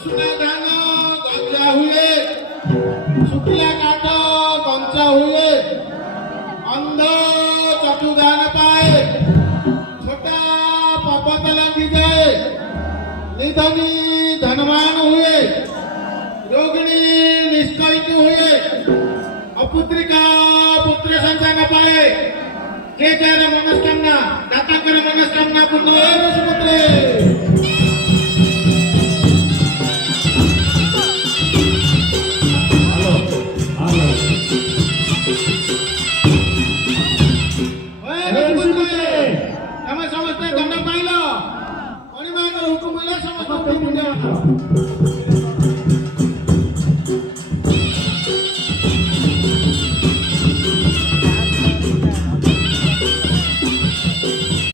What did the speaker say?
उषुना धान गंजा हुए शुखिला काठ कंचा हुए अंध चतुर्धान पाए छोटा पर्वत लंघी जाए निधनी धनवान हुए रोगिणी निष्कलित हुए अपुत्रिका पुत्र संतान पाए के जार मनस्कामना दाताकर मनस्कामना पूर्ण हुए सुपुत्रे समस्त दंड पाइल हुकुम समस्त